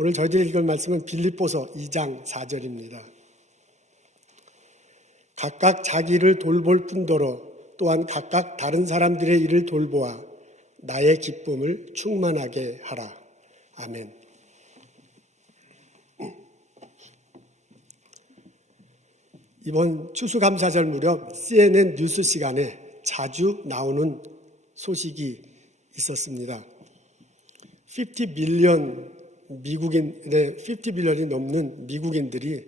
오늘 저희들이 읽을 말씀은 빌립보서 2장 4절입니다. 각각 자기를 돌볼 뿐더러 또한 각각 다른 사람들의 일을 돌보아 나의 기쁨을 충만하게 하라. 아멘. 이번 추수감사절 무렵 CNN 뉴스 시간에 자주 나오는 소식이 있었습니다. 50 밀리언이 넘는 미국인들이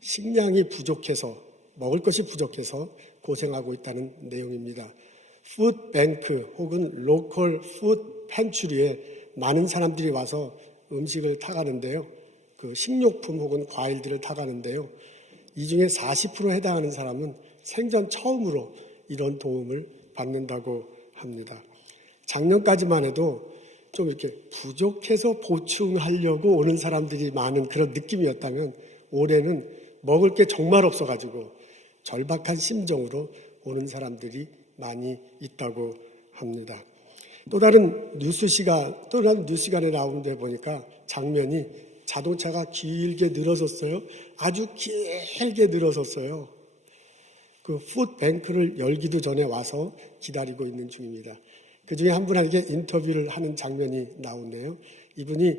식량이 부족해서, 먹을 것이 부족해서 고생하고 있다는 내용입니다. 푸드뱅크 혹은 로컬 푸드 팬츄리에 많은 사람들이 와서 음식을 타가는데요. 그 식료품 혹은 과일들을 타가는데요. 이 중에 40% 해당하는 사람은 생전 처음으로 이런 도움을 받는다고 합니다. 작년까지만 해도 좀 이렇게 부족해서 보충하려고 오는 사람들이 많은 그런 느낌이었다면 올해는 먹을 게 정말 없어가지고 절박한 심정으로 오는 사람들이 많이 있다고 합니다. 또 다른 뉴스 시간에 나오는데 보니까 장면이 자동차가 길게 늘어섰어요. 아주 길게 늘어섰어요. 그 푸드뱅크를 열기도 전에 와서 기다리고 있는 중입니다. 그 중에 한 분에게 인터뷰를 하는 장면이 나오네요. 이분이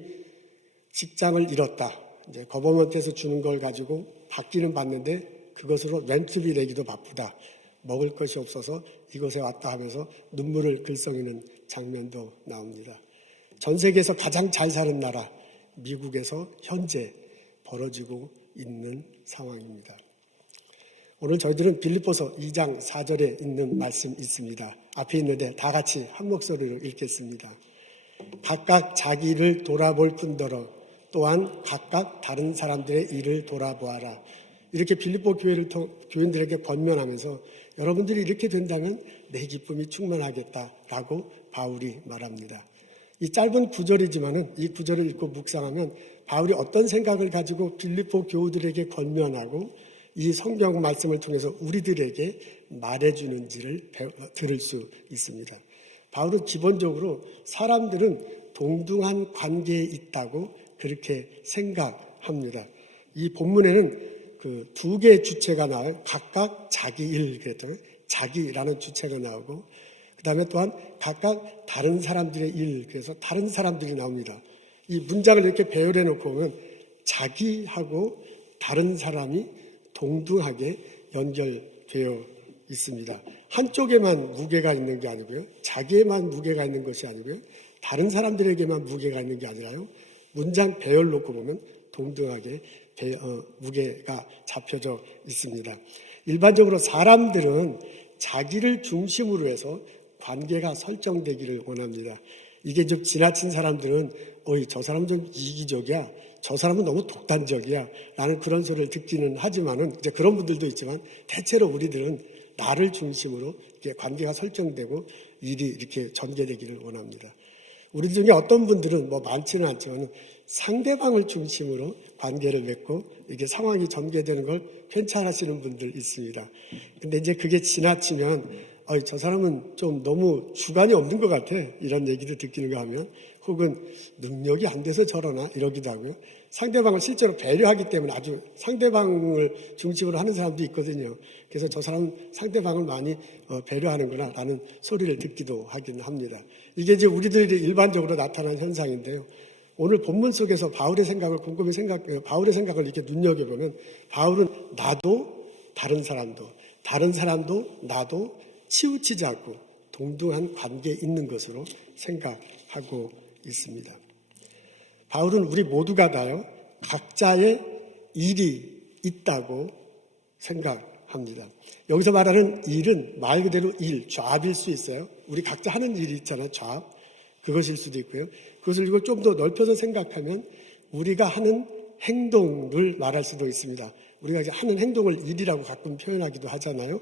직장을 잃었다. 이제 거버먼트에서 주는 걸 가지고 받기는 받는데 그것으로 렌트비 내기도 바쁘다. 먹을 것이 없어서 이곳에 왔다 하면서 눈물을 글썽이는 장면도 나옵니다. 전 세계에서 가장 잘 사는 나라 미국에서 현재 벌어지고 있는 상황입니다. 오늘 저희들은 빌립보서 2장 4절에 있는 말씀 있습니다. 앞에 있는데 다 같이 한 목소리로 읽겠습니다. 각각 자기를 돌아볼 뿐더러 또한 각각 다른 사람들의 일을 돌아보아라. 이렇게 빌립보 교인들에게 권면하면서 여러분들이 이렇게 된다면 내 기쁨이 충만하겠다라고 바울이 말합니다. 이 짧은 구절이지만은 이 구절을 읽고 묵상하면 바울이 어떤 생각을 가지고 빌립보 교우들에게 권면하고 이 성경 말씀을 통해서 우리들에게 말해주는지를 들을 수 있습니다. 바울은 기본적으로 사람들은 동등한 관계에 있다고 그렇게 생각합니다. 이 본문에는 그 두 개의 주체가 나와요. 각각 자기 일, 그랬더니 자기라는 주체가 나오고 그 다음에 또한 각각 다른 사람들의 일, 그래서 다른 사람들이 나옵니다. 이 문장을 이렇게 배열해 놓고 보면 자기하고 다른 사람이 동등하게 연결되어 있습니다. 한쪽에만 무게가 있는 게 아니고요. 자기에만 무게가 있는 것이 아니고요. 다른 사람들에게만 무게가 있는 게 아니라요. 문장 배열 놓고 보면 동등하게 무게가 잡혀져 있습니다. 일반적으로 사람들은 자기를 중심으로 해서 관계가 설정되기를 원합니다. 이게 좀 지나친 사람들은 저 사람은 좀 이기적이야, 저 사람은 너무 독단적이야 라는 그런 소리를 듣기는 하지만은 이제 그런 분들도 있지만 대체로 우리들은 나를 중심으로 이렇게 관계가 설정되고 일이 이렇게 전개되기를 원합니다. 우리 중에 어떤 분들은 많지는 않지만 상대방을 중심으로 관계를 맺고 이게 상황이 전개되는 걸 괜찮아하시는 분들 있습니다. 근데 이제 그게 지나치면 저 사람은 좀 너무 주관이 없는 것 같아 이런 얘기를 듣기는가 하면 혹은 능력이 안 돼서 저러나 이러기도 하고요. 상대방을 실제로 배려하기 때문에 아주 상대방을 중심으로 하는 사람도 있거든요. 그래서 저 사람은 상대방을 많이 배려하는구나 라는 소리를 듣기도 하긴 합니다. 이게 이제 우리들이 일반적으로 나타나는 현상인데요. 오늘 본문 속에서 바울의 생각을 바울의 생각을 이렇게 눈여겨보면 바울은 나도 다른 사람도 나도 치우치지 않고 동등한 관계에 있는 것으로 생각하고 있습니다. 바울은 우리 모두가 다요 각자의 일이 있다고 생각합니다. 여기서 말하는 일은 말 그대로 잡일 수 있어요. 우리 각자 하는 일이 있잖아요. 잡. 그것일 수도 있고요. 그것을 이걸 좀 더 넓혀서 생각하면 우리가 하는 행동을 말할 수도 있습니다. 우리가 이제 하는 행동을 일이라고 가끔 표현하기도 하잖아요.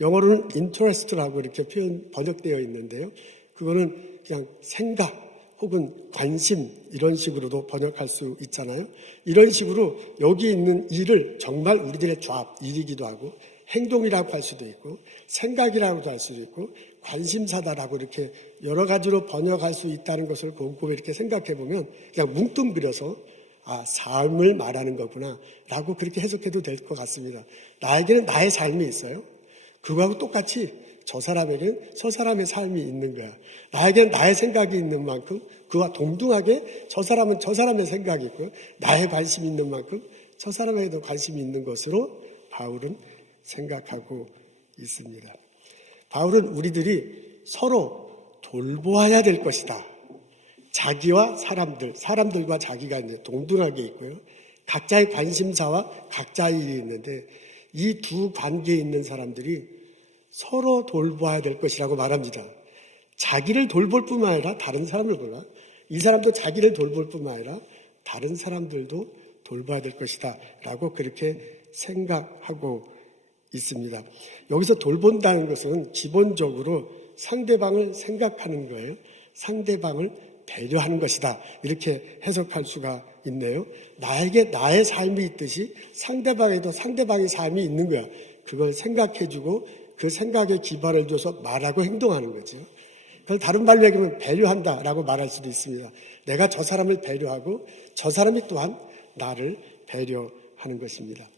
영어로는 interest라고 이렇게 번역되어 있는데요. 그거는 그냥 생각 혹은 관심 이런 식으로도 번역할 수 있잖아요. 이런 식으로 여기 있는 일을 정말 우리들의 일이기도 하고 행동이라고 할 수도 있고 생각이라고도 할 수도 있고 관심사다라고 이렇게 여러 가지로 번역할 수 있다는 것을 곰곰이 이렇게 생각해 보면 그냥 뭉뚱그려서 삶을 말하는 거구나 라고 그렇게 해석해도 될 것 같습니다. 나에게는 나의 삶이 있어요. 그거하고 똑같이 저 사람에게는 저 사람의 삶이 있는 거야. 나에게는 나의 생각이 있는 만큼 그와 동등하게 저 사람은 저 사람의 생각이 있고요. 나의 관심이 있는 만큼 저 사람에게도 관심이 있는 것으로 바울은 생각하고 있습니다. 바울은 우리들이 서로 돌보아야 될 것이다. 자기와 사람들과 자기가 이제 동등하게 있고요. 각자의 관심사와 각자의 일이 있는데 이 두 관계에 있는 사람들이 서로 돌보아야 될 것이라고 말합니다. 자기를 돌볼 뿐만 아니라 다른 사람을 돌봐. 이 사람도 자기를 돌볼 뿐만 아니라 다른 사람들도 돌봐야 될 것이다 라고 그렇게 생각하고 있습니다. 여기서 돌본다는 것은 기본적으로 상대방을 생각하는 거예요. 상대방을 배려하는 것이다 이렇게 해석할 수가 있네요. 나에게 나의 삶이 있듯이 상대방에도 상대방의 삶이 있는 거야. 그걸 생각해주고 그 생각에 기반을 둬서 말하고 행동하는 거죠. 그걸 다른 말로 얘기하면 배려한다라고 말할 수도 있습니다. 내가 저 사람을 배려하고 저 사람이 또한 나를 배려하는 것입니다.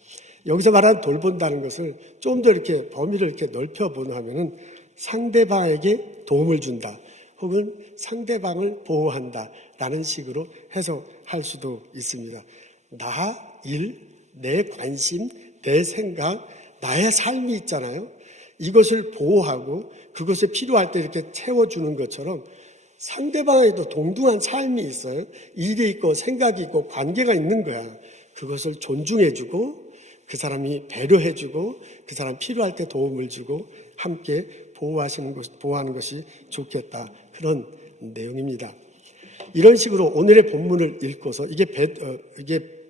여기서 말하는 돌본다는 것을 좀 더 이렇게 범위를 이렇게 넓혀보면은 상대방에게 도움을 준다 혹은 상대방을 보호한다라는 식으로 해석할 수도 있습니다. 나 일, 내 관심, 내 생각, 나의 삶이 있잖아요. 이것을 보호하고 그것이 필요할 때 이렇게 채워주는 것처럼 상대방에도 동등한 삶이 있어요. 일이 있고 생각이 있고 관계가 있는 거야. 그것을 존중해주고 그 사람이 배려해주고 그 사람 필요할 때 도움을 주고 함께 보호하는 것이 좋겠다. 그런 내용입니다. 이런 식으로 오늘의 본문을 읽고서 이게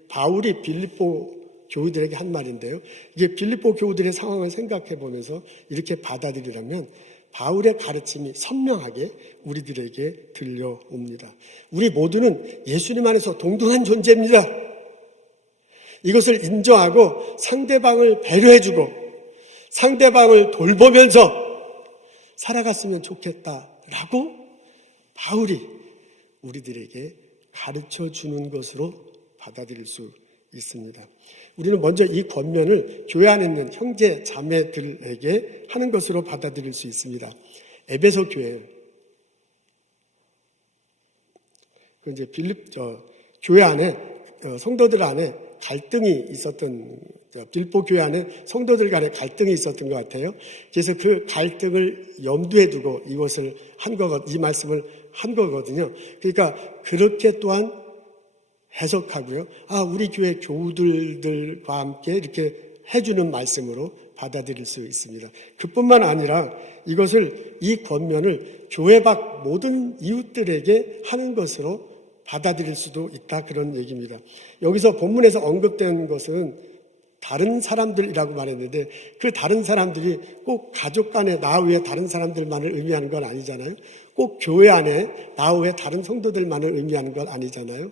바울이 빌립보 교우들에게 한 말인데요. 이게 빌립보 교우들의 상황을 생각해 보면서 이렇게 받아들이려면 바울의 가르침이 선명하게 우리들에게 들려옵니다. 우리 모두는 예수님 안에서 동등한 존재입니다. 이것을 인정하고 상대방을 배려해주고 상대방을 돌보면서 살아갔으면 좋겠다라고 바울이 우리들에게 가르쳐 주는 것으로 받아들일 수 있습니다. 우리는 먼저 이 권면을 교회 안에 있는 형제 자매들에게 하는 것으로 받아들일 수 있습니다. 에베소 교회, 이제 교회 안에 성도들 안에 갈등이 있었던 빌립보 교회 안에 성도들 간에 갈등이 있었던 것 같아요. 그래서 그 갈등을 염두에 두고 이 말씀을 한 거거든요. 그러니까 그렇게 또한 해석하고요. 우리 교회 교우들과 함께 이렇게 해주는 말씀으로 받아들일 수 있습니다. 그뿐만 아니라 이 권면을 교회 밖 모든 이웃들에게 하는 것으로 받아들일 수도 있다 그런 얘기입니다. 여기서 본문에서 언급된 것은 다른 사람들이라고 말했는데 그 다른 사람들이 꼭 가족 간에 나 외에 다른 사람들만을 의미하는 건 아니잖아요. 꼭 교회 안에 나 외에 다른 성도들만을 의미하는 건 아니잖아요.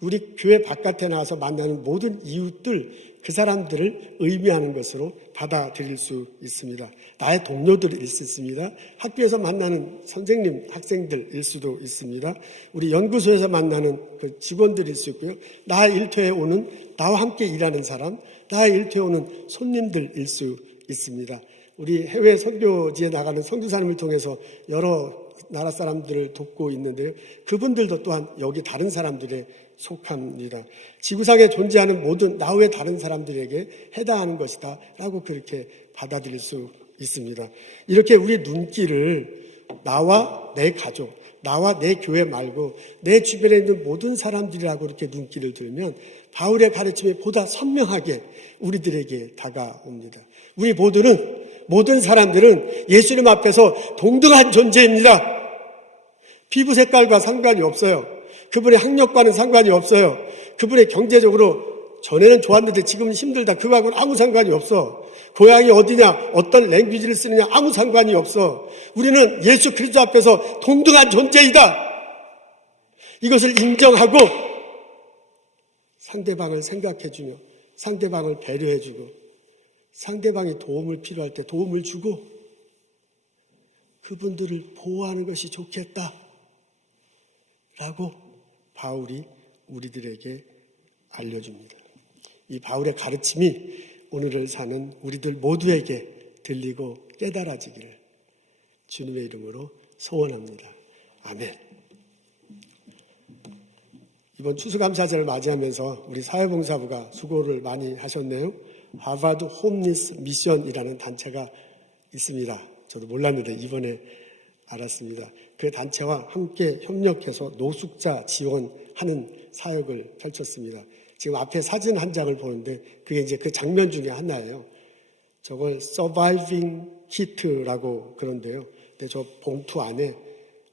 우리 교회 바깥에 나와서 만나는 모든 이웃들, 그 사람들을 의미하는 것으로 받아들일 수 있습니다. 나의 동료들일 수 있습니다. 학교에서 만나는 선생님, 학생들일 수도 있습니다. 우리 연구소에서 만나는 그 직원들일 수 있고요. 나의 일터에 오는, 나와 함께 일하는 사람, 나의 일터에 오는 손님들일 수 있습니다. 우리 해외 선교지에 나가는 선교사님을 통해서 여러 나라 사람들을 돕고 있는데요. 그분들도 또한 여기 다른 사람들에 속합니다. 지구상에 존재하는 모든 나 외 다른 사람들에게 해당하는 것이다 라고 그렇게 받아들일 수 있습니다. 이렇게 우리 눈길을 나와 내 가족, 나와 내 교회 말고 내 주변에 있는 모든 사람들이라고 이렇게 눈길을 들면 바울의 가르침이 보다 선명하게 우리들에게 다가옵니다. 우리 모든 사람들은 예수님 앞에서 동등한 존재입니다. 피부 색깔과 상관이 없어요. 그분의 학력과는 상관이 없어요. 그분의 경제적으로 전에는 좋았는데 지금은 힘들다. 그거하고는 아무 상관이 없어. 고향이 어디냐, 어떤 랭귀지를 쓰느냐 아무 상관이 없어. 우리는 예수 그리스도 앞에서 동등한 존재이다. 이것을 인정하고 상대방을 생각해주며 상대방을 배려해주고 상대방이 도움을 필요할 때 도움을 주고 그분들을 보호하는 것이 좋겠다 라고 바울이 우리들에게 알려줍니다. 이 바울의 가르침이 오늘을 사는 우리들 모두에게 들리고 깨달아지기를 주님의 이름으로 소원합니다. 아멘. 이번 추수감사절을 맞이하면서 우리 사회봉사부가 수고를 많이 하셨네요. 하버드 홈리스 미션이라는 단체가 있습니다. 저도 몰랐는데 이번에 알았습니다. 그 단체와 함께 협력해서 노숙자 지원하는 사역을 펼쳤습니다. 지금 앞에 사진 한 장을 보는데 그게 이제 그 장면 중에 하나예요. 저걸 Surviving Kit라고 그런데요. 근데 저 봉투 안에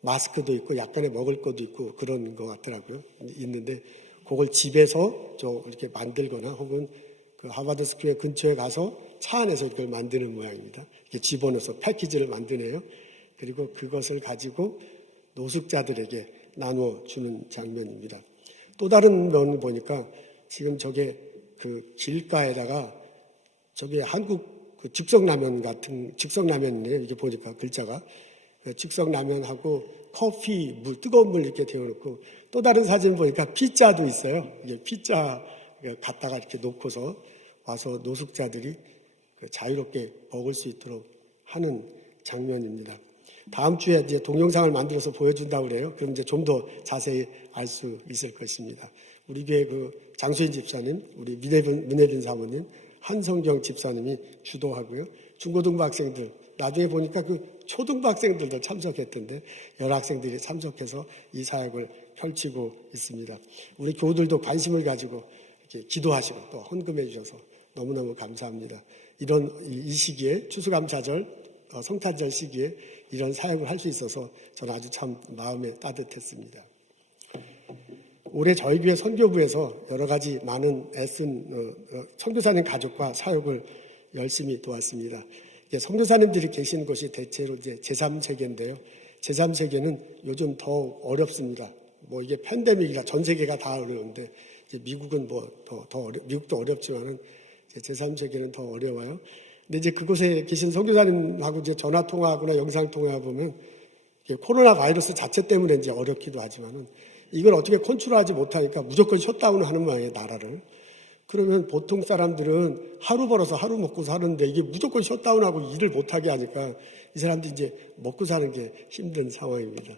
마스크도 있고 약간의 먹을 것도 있고 그런 것 같더라고요. 있는데 그걸 집에서 이렇게 만들거나 혹은 그 하버드 스퀘어 근처에 가서 차 안에서 이걸 만드는 모양입니다. 이렇게 집어넣어서 패키지를 만드네요. 그리고 그것을 가지고 노숙자들에게 나눠주는 장면입니다. 또 다른 면 보니까 지금 저게 그 길가에다가 저게 한국 그 즉석라면 같은 즉석라면이네요. 이게 보니까 글자가 즉석라면하고 커피, 물, 뜨거운 물 이렇게 데워놓고 또 다른 사진 보니까 피자도 있어요. 이게 피자 갖다가 이렇게 놓고서 와서 노숙자들이 자유롭게 먹을 수 있도록 하는 장면입니다. 다음 주에 이제 동영상을 만들어서 보여준다고 그래요. 그럼 이제 좀 더 자세히 알 수 있을 것입니다. 우리 교회 그 장수인 집사님, 우리 민혜빈 사모님, 한성경 집사님이 주도하고요. 중고등부 학생들, 나중에 보니까 그 초등부 학생들도 참석했던데 여러 학생들이 참석해서 이 사역을 펼치고 있습니다. 우리 교우들도 관심을 가지고 이렇게 기도하시고 또 헌금해 주셔서 너무너무 감사합니다. 이런 이 시기에 추수감사절, 성탄절 시기에 이런 사역을 할 수 있어서 저는 아주 참 마음에 따뜻했습니다. 올해 저희 교회 선교부에서 여러 가지 많은 애쓴 선교사님 가족과 사역을 열심히 도왔습니다. 선교사님들이 계시는 곳이 대체로 이제 제3세계인데요. 제3세계는 요즘 더 어렵습니다. 뭐 이게 팬데믹이라 전 세계가 다 어려운데 이제 미국은 미국도 어렵지만은 제3세계는 더 어려워요. 근데 이제 그곳에 계신 선교사님하고 이제 전화 통화하거나 영상 통화 보면 코로나 바이러스 자체 때문에 이제 어렵기도 하지만은 이걸 어떻게 컨트롤하지 못하니까 무조건 셧다운을 하는 모양이에요, 나라를. 그러면 보통 사람들은 하루 벌어서 하루 먹고 사는데 이게 무조건 셧다운하고 일을 못하게 하니까 이 사람들이 이제 먹고 사는 게 힘든 상황입니다.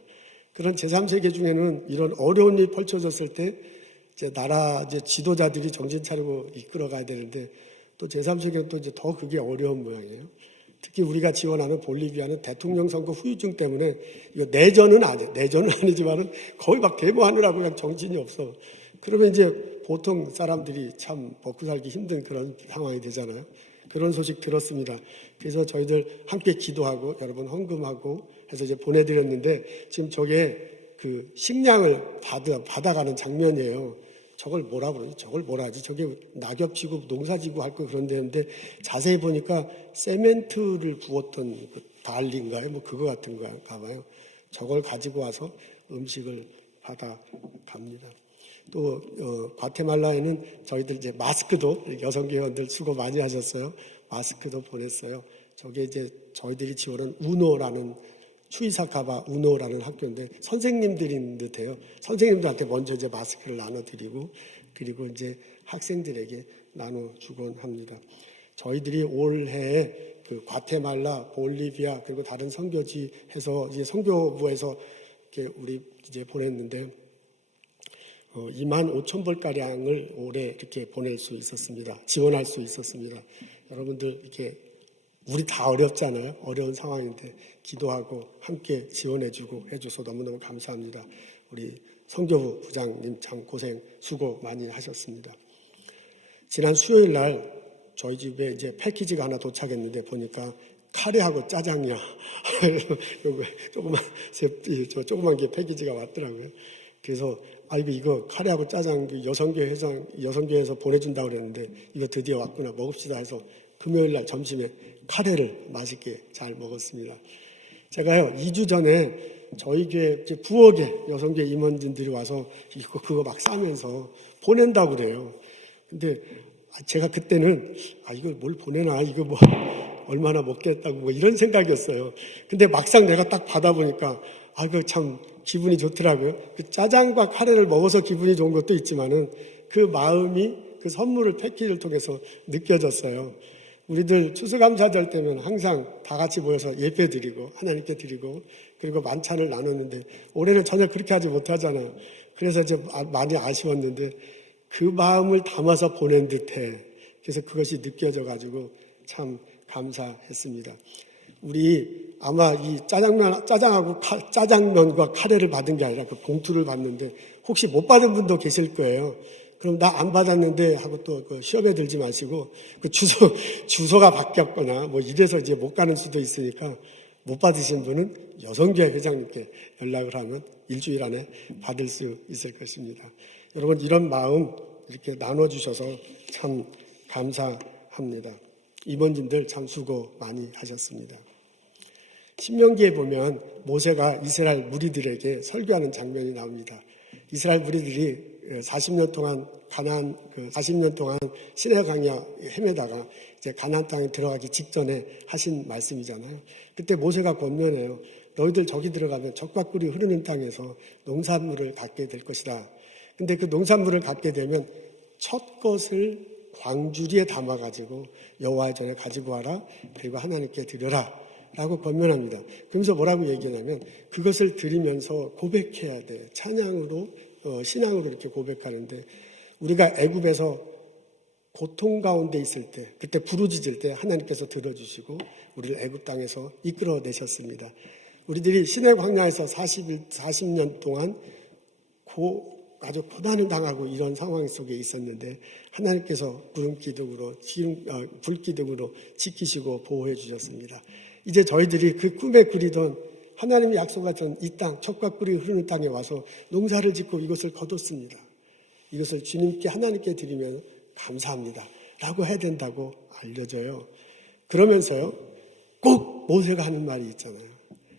그런 제3세계 중에는 이런 어려운 일이 펼쳐졌을 때 이제 나라 이제 지도자들이 정신 차리고 이끌어 가야 되는데 또 제3세계는 또 이제 더 그게 어려운 모양이에요. 특히 우리가 지원하는 볼리비아는 대통령 선거 후유증 때문에 이거 내전은 아니지만은 거의 막 데모하느라고 그냥 정신이 없어. 그러면 이제 보통 사람들이 참 먹고 살기 힘든 그런 상황이 되잖아요. 그런 소식 들었습니다. 그래서 저희들 함께 기도하고 여러분 헌금하고 해서 이제 보내드렸는데 지금 저게 그 식량을 받아가는 장면이에요. 저걸 뭐라 그러지? 저걸 뭐라 하지? 저게 낙엽지고 농사지고 할 거 그런 데인데 자세히 보니까 세멘트를 부었던 그 달리인가요? 뭐 그거 같은 거가 봐요. 저걸 가지고 와서 음식을 받아갑니다. 또 과테말라에는 저희들 이제 마스크도 여성교회원들 수고 많이 하셨어요. 마스크도 보냈어요. 저게 이제 저희들이 지원한 우노라는 추이사카바 우노라는 학교인데 선생님들인 듯해요. 선생님들한테 먼저 이제 마스크를 나눠드리고 그리고 이제 학생들에게 나눠주곤 합니다. 저희들이 올해 그 과테말라, 볼리비아 그리고 다른 선교지 해서 이제 선교부에서 이렇게 우리 이제 보냈는데 25,000불가량을 올해 이렇게 보낼 수 있었습니다. 지원할 수 있었습니다. 여러분들 이렇게 우리 다 어렵잖아요. 어려운 상황인데 기도하고 함께 지원해주고 해줘서 너무너무 감사합니다. 우리 선교부 부장님 참 고생 수고 많이 하셨습니다. 지난 수요일 날 저희 집에 이제 패키지가 하나 도착했는데 보니까 카레하고 짜장이야. 조그만 게 패키지가 왔더라고요. 그래서 이거 카레하고 짜장 여성교회에서 보내준다고 그랬는데 이거 드디어 왔구나 먹읍시다 해서 금요일 날 점심에 카레를 맛있게 잘 먹었습니다. 제가요 2주 전에 저희 교회 부엌에 여성교회 임원진들이 와서 그거 막 싸면서 보낸다고 그래요. 근데 제가 그때는 이걸 뭘 보내나 이거 뭐 얼마나 먹겠다고 뭐 이런 생각이었어요. 근데 막상 내가 딱 받아보니까 그 참 기분이 좋더라고요. 그 짜장과 카레를 먹어서 기분이 좋은 것도 있지만은 그 마음이 그 선물을 패키지를 통해서 느껴졌어요. 우리들 추수감사절 때면 항상 다 같이 모여서 예배 드리고 하나님께 드리고 그리고 만찬을 나눴는데 올해는 전혀 그렇게 하지 못하잖아요. 그래서 이제 많이 아쉬웠는데 그 마음을 담아서 보낸 듯해. 그래서 그것이 느껴져가지고 참 감사했습니다. 우리 아마 이 짜장면과 카레를 받은 게 아니라 그 봉투를 받는데 혹시 못 받은 분도 계실 거예요. 그럼 나 안 받았는데 하고 또 그 시험에 들지 마시고 그 주소가 바뀌었거나 뭐 이래서 이제 못 가는 수도 있으니까 못 받으신 분은 여성교회 회장님께 연락을 하면 일주일 안에 받을 수 있을 것입니다. 여러분 이런 마음 이렇게 나눠주셔서 참 감사합니다. 임원진들 참 수고 많이 하셨습니다. 신명기에 보면 모세가 이스라엘 무리들에게 설교하는 장면이 나옵니다. 이스라엘 무리들이 40년 동안 40년 동안 시내 강야 헤매다가 이제 가나안 땅에 들어가기 직전에 하신 말씀이잖아요. 그때 모세가 권면해요. 너희들 저기 들어가면 적과 꿀이 흐르는 땅에서 농산물을 갖게 될 것이다. 근데 그 농산물을 갖게 되면 첫 것을 광주리에 담아가지고 여호와의 전에 가지고 와라. 그리고 하나님께 드려라. 라고 권면합니다. 그러면서 뭐라고 얘기하냐면 그것을 드리면서 고백해야 돼. 찬양으로 신앙으로 이렇게 고백하는데 우리가 애굽에서 고통 가운데 있을 때 그때 부르짖을 때 하나님께서 들어주시고 우리를 애굽 땅에서 이끌어내셨습니다. 우리들이 시내 광야에서 40년 동안 아주 고난을 당하고 이런 상황 속에 있었는데 하나님께서 불기둥으로 지키시고 보호해 주셨습니다. 이제 저희들이 그 꿈에 그리던 하나님이 약속하셨던 이 땅, 젖과 꿀이 흐르는 땅에 와서 농사를 짓고 이것을 거뒀습니다. 이것을 주님께 하나님께 드리면 감사합니다. 라고 해야 된다고 알려져요. 그러면서요, 꼭 모세가 하는 말이 있잖아요.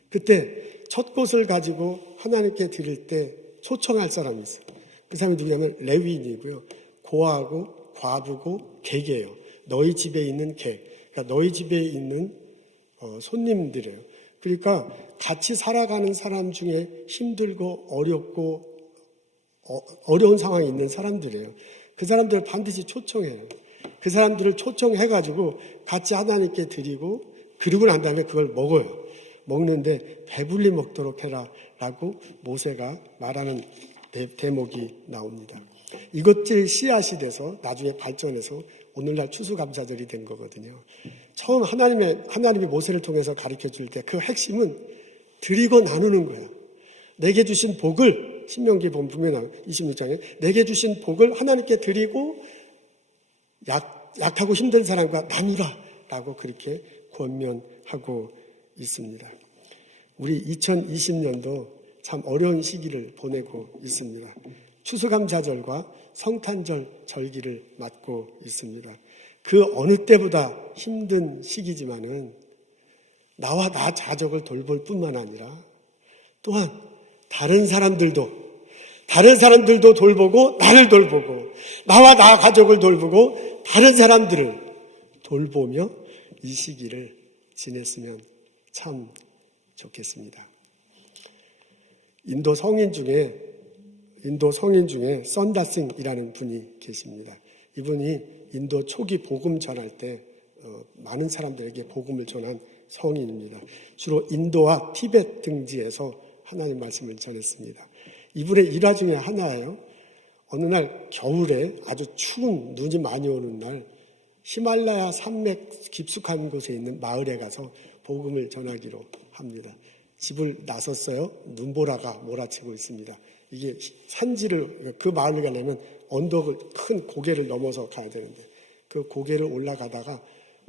그때 첫 꽃을 가지고 하나님께 드릴 때 초청할 사람이 있어요. 그 사람이 누구냐면 레위인이고요. 고아하고 과부고 객이에요. 너희 집에 있는 객. 그러니까 너희 집에 있는 손님들이에요. 그러니까 같이 살아가는 사람 중에 힘들고 어렵고 어려운 상황에 있는 사람들이에요. 그 사람들을 반드시 초청해요. 그 사람들을 초청해가지고 같이 하나님께 드리고 그러고 난 다음에 그걸 먹어요. 먹는데 배불리 먹도록 해라 라고 모세가 말하는 대목이 나옵니다. 이것들이 씨앗이 돼서 나중에 발전해서 오늘날 추수감사절이 된 거거든요. 처음 하나님이 모세를 통해서 가르쳐 줄 때 그 핵심은 드리고 나누는 거야. 내게 주신 복을 신명기 보면 26장에 내게 주신 복을 하나님께 드리고 약하고 힘든 사람과 나누라 라고 그렇게 권면하고 있습니다. 우리 2020년도 참 어려운 시기를 보내고 있습니다. 추수감사절과 성탄절 절기를 맞고 있습니다. 그 어느 때보다 힘든 시기지만은 나와 나 자족을 돌볼 뿐만 아니라 또한 다른 사람들도 돌보고 나를 돌보고 나와 나 가족을 돌보고 다른 사람들을 돌보며 이 시기를 지냈으면 참 좋겠습니다. 인도 성인 중에 썬다싱이라는 분이 계십니다. 이분이 인도 초기 복음 전할 때 많은 사람들에게 복음을 전한 성인입니다. 주로 인도와 티베트 등지에서 하나님 말씀을 전했습니다. 이분의 일화 중에 하나예요. 어느 날 겨울에 아주 추운 눈이 많이 오는 날 히말라야 산맥 깊숙한 곳에 있는 마을에 가서 복음을 전하기로 합니다. 집을 나섰어요. 눈보라가 몰아치고 있습니다. 이게 산지를 그 마을을 가려면 언덕을 큰 고개를 넘어서 가야 되는데 그 고개를 올라가다가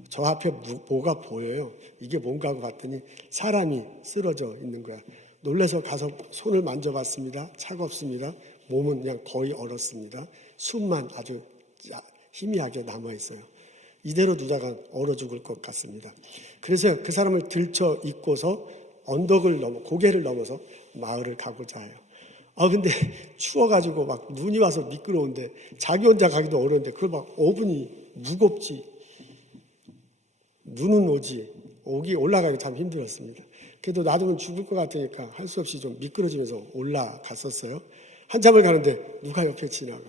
저 앞에 뭐가 보여요. 이게 뭔가 하고 봤더니 사람이 쓰러져 있는 거야. 놀라서 가서 손을 만져봤습니다. 차갑습니다. 몸은 그냥 거의 얼었습니다. 숨만 아주 희미하게 남아있어요. 이대로 두다가 얼어 죽을 것 같습니다. 그래서 그 사람을 들쳐 입고서 고개를 넘어서 마을을 가고자 해요. 근데 추워가지고 막 눈이 와서 미끄러운데 자기 혼자 가기도 어려운데 그걸 막 어분이 무겁지. 눈은 오기 올라가기 참 힘들었습니다. 그래도 놔두면 죽을 것 같으니까 할 수 없이 좀 미끄러지면서 올라갔었어요. 한참을 가는데 누가 옆에 지나가.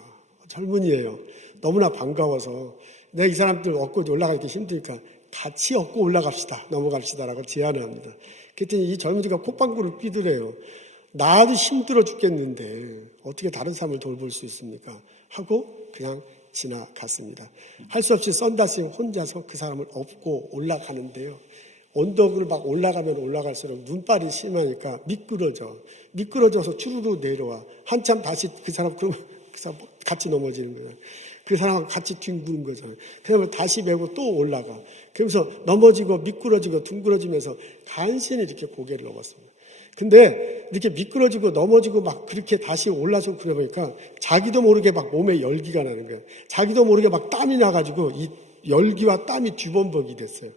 젊은이에요. 너무나 반가워서 내가 이 사람들 업고 올라가기 힘드니까 같이 업고 올라갑시다. 넘어갑시다라고 제안을 합니다. 그랬더니 이 젊은이가 콧방구를 뀌더래요. 나도 힘들어 죽겠는데 어떻게 다른 사람을 돌볼 수 있습니까? 하고 그냥 지나갔습니다. 할 수 없이 썬다스님 혼자서 그 사람을 업고 올라가는데요. 언덕을 막 올라가면 올라갈수록 눈발이 심하니까 미끄러져서 주르르 내려와. 한참 다시 그 사람 같이 넘어지는 거예요. 그 사람하고 같이 뒹구는 거잖아요. 그러면 다시 메고 또 올라가. 그러면서 넘어지고 미끄러지고 둥그러지면서 간신히 이렇게 고개를 넘었습니다. 근데 이렇게 미끄러지고 넘어지고 막 그렇게 다시 올라서 그래 보니까 자기도 모르게 막 몸에 열기가 나는 거예요. 자기도 모르게 막 땀이 나가지고 이 열기와 땀이 뒤범벅이 됐어요.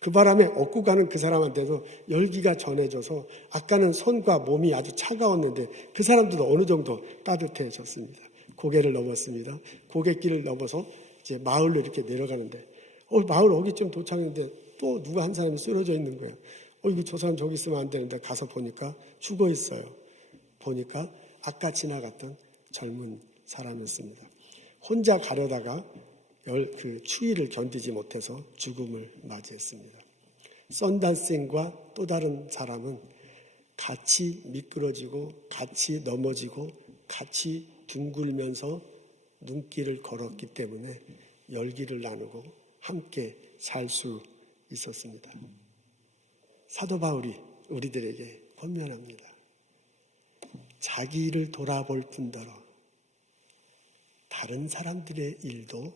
그 바람에 업고 가는 그 사람한테도 열기가 전해져서 아까는 손과 몸이 아주 차가웠는데 그 사람들도 어느 정도 따뜻해졌습니다. 고개를 넘었습니다. 고갯길을 넘어서 이제 마을로 이렇게 내려가는데 마을 어기쯤 도착했는데 또 누가 한 사람이 쓰러져 있는 거예요. 이거 저 사람 저기 있으면 안 되는데 가서 보니까 죽어 있어요. 보니까 아까 지나갔던 젊은 사람이었습니다. 혼자 가려다가 그 추위를 견디지 못해서 죽음을 맞이했습니다. 썬단생과 또 다른 사람은 같이 미끄러지고 같이 넘어지고 같이 둥글면서 눈길을 걸었기 때문에 열기를 나누고 함께 살 수 있었습니다. 사도 바울이 우리들에게 권면합니다. 자기 일을 돌아볼 뿐더러 다른 사람들의 일도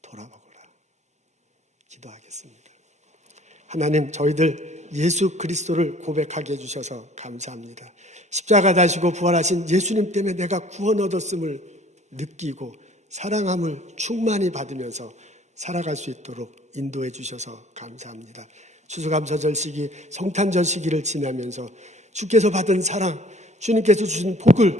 돌아보거라. 기도하겠습니다. 하나님, 저희들 예수 그리스도를 고백하게 해주셔서 감사합니다. 십자가 다시고 부활하신 예수님 때문에 내가 구원 얻었음을 느끼고 사랑함을 충만히 받으면서 살아갈 수 있도록 인도해 주셔서 감사합니다. 추수감사절 시기, 성탄절 시기를 지나면서 주께서 받은 사랑, 주님께서 주신 복을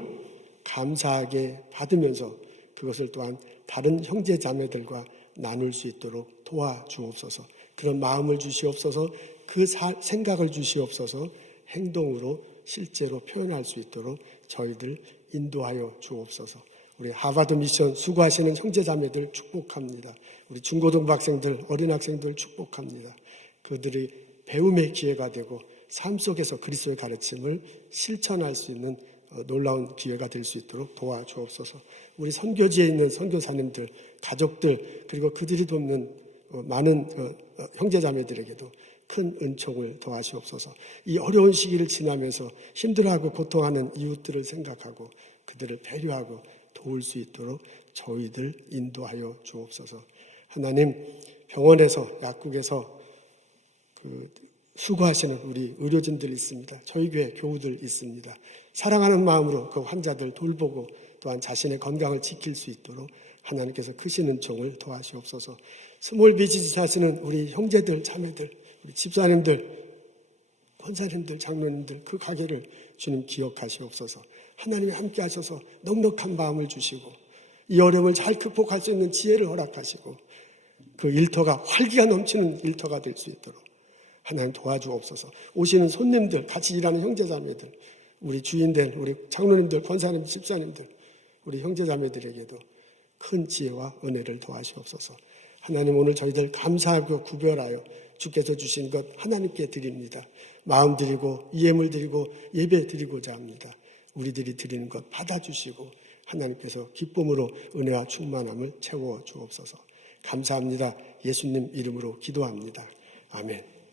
감사하게 받으면서 그것을 또한 다른 형제 자매들과 나눌 수 있도록 도와주옵소서. 그런 마음을 주시옵소서. 그 생각을 주시옵소서. 행동으로 실제로 표현할 수 있도록 저희들 인도하여 주옵소서. 우리 하버드 미션 수고하시는 형제 자매들 축복합니다. 우리 중고등부 학생들, 어린 학생들 축복합니다. 그들의 배움의 기회가 되고 삶 속에서 그리스도의 가르침을 실천할 수 있는 놀라운 기회가 될 수 있도록 도와주옵소서. 우리 선교지에 있는 선교사님들, 가족들, 그리고 그들이 돕는 많은 형제자매들에게도 큰 은총을 더하시옵소서. 이 어려운 시기를 지나면서 힘들어하고 고통하는 이웃들을 생각하고 그들을 배려하고 도울 수 있도록 저희들 인도하여 주옵소서. 하나님, 병원에서, 약국에서 수고하시는 우리 의료진들 있습니다. 저희 교회 교우들 있습니다. 사랑하는 마음으로 그 환자들 돌보고 또한 자신의 건강을 지킬 수 있도록 하나님께서 크신 은총을 더하시옵소서. 스몰 비즈니스 하시는 우리 형제들, 자매들, 우리 집사님들, 권사님들, 장로님들 그 가게를 주님 기억하시옵소서. 하나님이 함께 하셔서 넉넉한 마음을 주시고 이 어려움을 잘 극복할 수 있는 지혜를 허락하시고 그 일터가 활기가 넘치는 일터가 될 수 있도록 하나님 도와주옵소서. 오시는 손님들, 같이 일하는 형제자매들, 우리 주인된 우리 장로님들, 권사님, 집사님들, 우리 형제자매들에게도 큰 지혜와 은혜를 도와주옵소서. 하나님, 오늘 저희들 감사하고 구별하여 주께서 주신 것 하나님께 드립니다. 마음 드리고 예물 드리고 예배 드리고자 합니다. 우리들이 드리는 것 받아주시고 하나님께서 기쁨으로 은혜와 충만함을 채워 주옵소서. 감사합니다. 예수님 이름으로 기도합니다. 아멘.